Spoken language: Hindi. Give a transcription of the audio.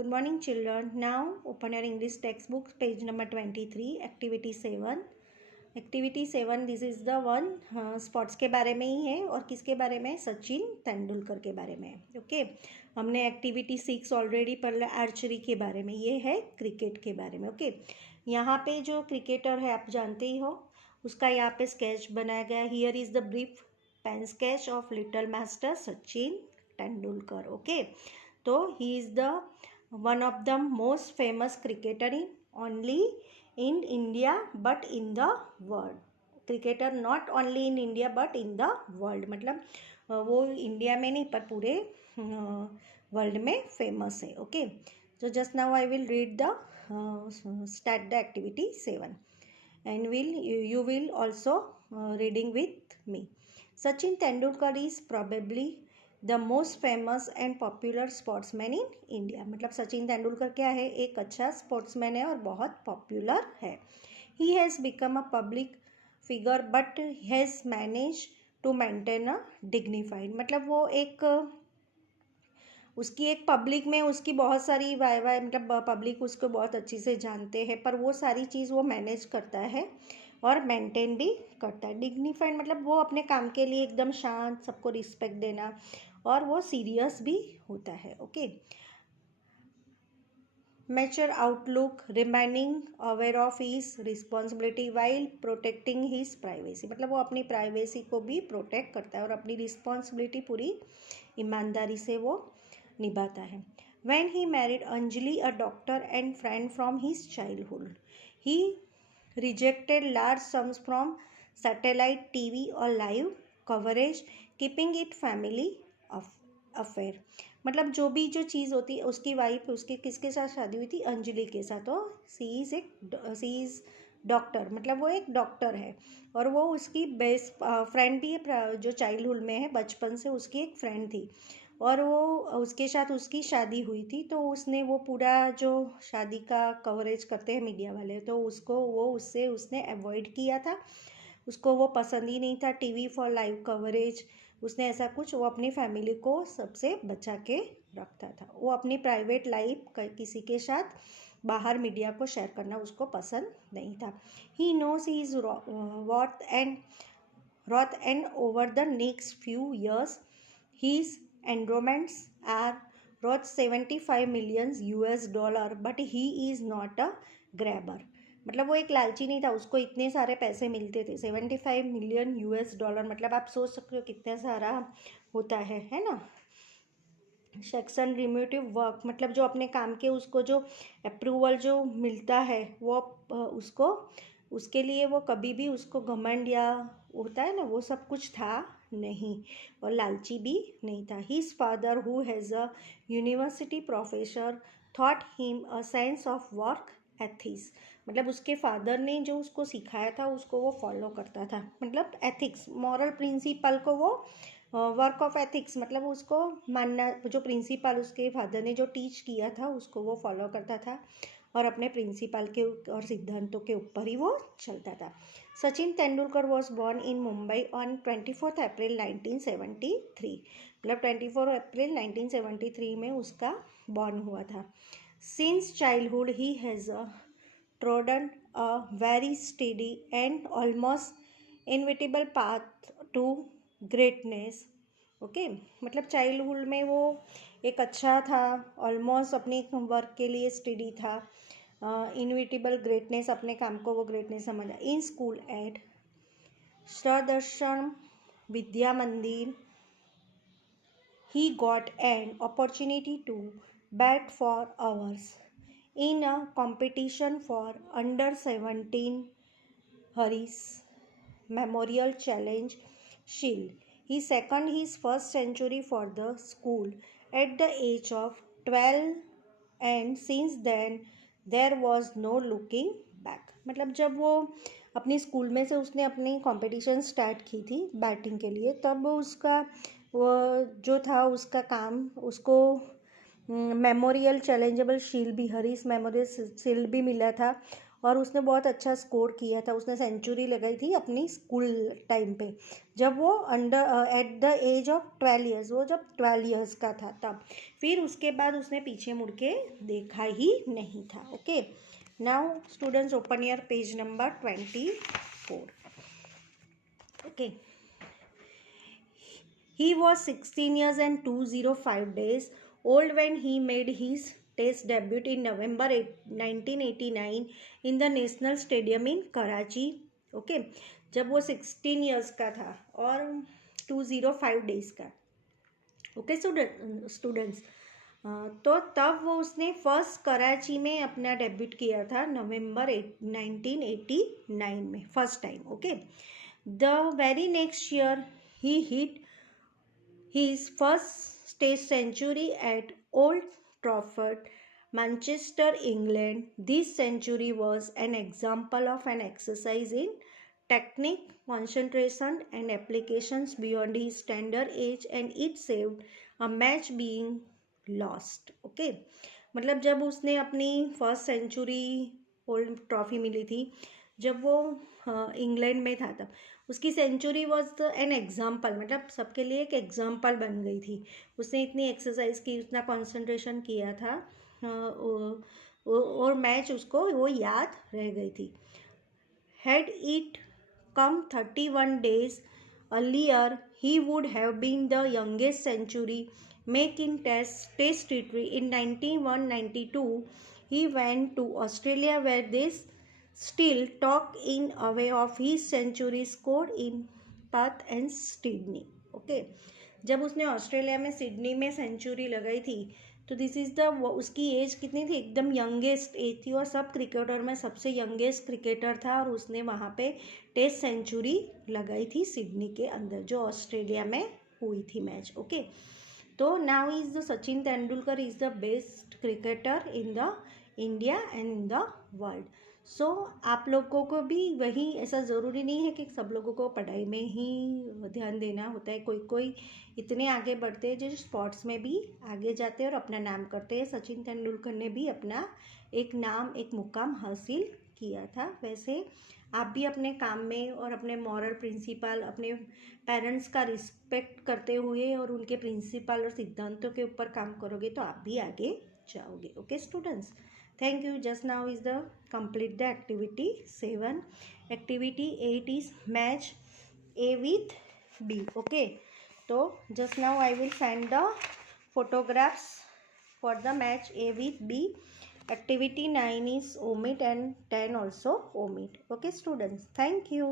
Good morning, children. Now open your English textbook, page number 23, activity 7. Activity 7 this is the one sports के बारे में ही है और किसके बारे में, सचिन तेंदुलकर के बारे में. ओके हमने एक्टिविटी 6 ऑलरेडी पढ़ लिया आर्चरी के बारे में. ये है क्रिकेट के बारे में. ओके यहाँ पे जो क्रिकेटर है आप जानते ही हो, उसका यहाँ पे स्केच बनाया गया. Here is the brief pen sketch of little master Sachin Tendulkar. Okay तो he is the one of the most famous cricketer in only in India but in the world. Cricketer not only in India but in the world, मतलब वो इंडिया में नहीं पर पूरे वर्ल्ड में फेमस है. Okay so just now I will read the start the activity 7 and you will also reading with me. Sachin Tendulkar is probably the most famous and popular sportsman in India. मतलब सचिन तेंदुलकर क्या है, एक अच्छा स्पोर्ट्समैन है और बहुत पॉपुलर है. He has become a public figure but has manage to maintain a dignified. मतलब वो एक उसकी एक पब्लिक में उसकी बहुत सारी वाई मतलब पब्लिक उसको बहुत अच्छी से जानते हैं, पर वो सारी चीज़ वो मैनेज करता है और मेंटेन भी करता है. डिग्निफाइड मतलब वो अपने काम के लिए एकदम शांत, सबको रिस्पेक्ट देना, और वो सीरियस भी होता है. Okay mature outlook, remaining aware of his responsibility while protecting his privacy. मतलब वो अपनी प्राइवेसी को भी प्रोटेक्ट करता है और अपनी रिस्पॉन्सिबिलिटी पूरी ईमानदारी से वो निभाता है. When he married Anjali, a doctor and friend from his childhood, he rejected large sums from satellite TV और live coverage, keeping it family affair. मतलब जो भी जो चीज़ होती है, उसकी वाइफ उसकी किसके साथ शादी हुई थी, अंजलि के साथ. तो सी इज़ डॉक्टर, मतलब वो एक डॉक्टर है और वो उसकी बेस्ट फ्रेंड भी है, जो चाइल्डहुड में है, बचपन से उसकी एक फ्रेंड थी और वो उसके साथ उसकी शादी हुई थी. तो उसने वो पूरा जो शादी का कवरेज करते हैं मीडिया वाले, तो उसने अवॉइड किया था. उसको वो पसंद ही नहीं था टीवी फॉर लाइव कवरेज. उसने ऐसा कुछ, वो अपनी फैमिली को सबसे बचा के रखता था. वो अपनी प्राइवेट लाइफ किसी के साथ बाहर मीडिया को शेयर करना उसको पसंद नहीं था. He knows he is wrath and over the next few years his endowments are worth $75 million US, but he is not a grabber. मतलब वो एक लालची नहीं था, उसको इतने सारे पैसे मिलते थे. $75 मिलियन US, मतलब आप सोच सकते हो कितना सारा होता है ना. सेक्शन रिम्यूटिव वर्क, मतलब जो अपने काम के उसको जो अप्रूवल जो मिलता है वो उसको, उसके लिए वो कभी भी उसको घमंड या होता है ना, वो सब कुछ था नहीं और लालची भी नहीं था. His father who has a university professor thought him a sense of work ethics. मतलब उसके फादर ने जो उसको सिखाया था उसको वो फॉलो करता था. मतलब एथिक्स, मॉरल प्रिंसिपल को वो वर्क ऑफ एथिक्स, मतलब उसको मानना, जो प्रिंसिपल उसके फादर ने जो टीच किया था उसको वो फॉलो करता था और अपने प्रिंसिपल के और सिद्धांतों के ऊपर ही वो चलता था. Sachin Tendulkar was born in Mumbai on 24 अप्रैल 1973. मतलब 24 अप्रैल 1973 में उसका बॉर्न हुआ था. Since childhood he has trodden a very steady and almost inevitable path to greatness. Okay मतलब चाइल्डहुड में वो एक अच्छा था, ऑलमोस्ट अपने वर्क के लिए स्टडी था, इनविटेबल ग्रेटनेस, अपने काम को वो ग्रेटनेस समझा. इन स्कूल एट सदर्शन विद्या मंदिर he got an opportunity to bat for hours in a competition for under 17 Harris Memorial Challenge Shield. He seconded his first century for the school at the age of 12 and since then there was no looking back. मतलब जब वो अपनी स्कूल में से उसने अपनी कंपटीशन स्टार्ट की थी बैटिंग के लिए, तब उसका वो जो था उसका काम, उसको मेमोरियल चैलेंजेबल शील्ड भी, हरीश मेमोरियल शील्ड भी मिला था और उसने बहुत अच्छा स्कोर किया था, उसने सेंचुरी लगाई थी अपनी स्कूल टाइम पे, जब वो at the age of 12 years, वो जब 12 ईयर्स का था तब। फिर उसके बाद उसने पीछे मुड़ के देखा ही नहीं था। Okay, now students open your page number 24. Okay, he was 16 years and 205 days old when he made his Test debut in November 1989 in the National Stadium in Karachi. Okay, जब वो 16 years का था और 205 days का। ओके स्टूडेंट्स, तो तब वो उसने फर्स्ट कराची में अपना डेब्यूट किया था नवंबर 1989 में, first time. Okay, the very next year he hit his first Test century at Old Trafford, Manchester, England. This century was an example of an exercise in technique, concentration, and applications beyond his tender age, and it saved a match being lost. Okay, मतलब जब उसने अपनी फर्स्ट सेंचुरी ओल्ड ट्रॉफी मिली थी, जब वो इंग्लैंड में था, तब उसकी सेंचुरी वॉज एन एग्जाम्पल, मतलब सबके लिए एक एग्जाम्पल बन गई थी। उसने इतनी एक्सरसाइज की, उतना कंसंट्रेशन किया था, और मैच उसको वो याद रह गई थी। Had it come 31 days earlier, he would have been the youngest century make in test history. In 1992, he went to Australia where they still talk in a way of his century scored in Perth and Sydney. Okay, जब उसने ऑस्ट्रेलिया में सिडनी में सेंचुरी लगाई थी, तो दिस इज़ द, उसकी एज कितनी थी, एकदम यंगेस्ट एज थी, और सब क्रिकेटर में सबसे यंगेस्ट क्रिकेटर था, और उसने वहाँ पे टेस्ट सेंचुरी लगाई थी सिडनी के अंदर, जो ऑस्ट्रेलिया में हुई थी मैच। ओके, तो now is the Sachin Tendulkar is the best cricketer in the India and in the world. So आप लोगों को भी वही, ऐसा ज़रूरी नहीं है कि सब लोगों को पढ़ाई में ही ध्यान देना होता है, कोई कोई इतने आगे बढ़ते हैं जो स्पोर्ट्स में भी आगे जाते हैं और अपना नाम करते हैं। सचिन तेंदुलकर ने भी अपना एक नाम, एक मुकाम हासिल किया था। वैसे आप भी अपने काम में और अपने मॉरल प्रिंसिपल, अपने पेरेंट्स का रिस्पेक्ट करते हुए और उनके प्रिंसिपल और सिद्धांतों के ऊपर काम करोगे तो आप भी आगे जाओगे। Okay students, thank you. Just now is the complete the activity 7. Activity 8 is match A with B. Okay, so just now I will send the photographs for the match A with B. Activity 9 is omit and 10 also omit. Okay students, thank you.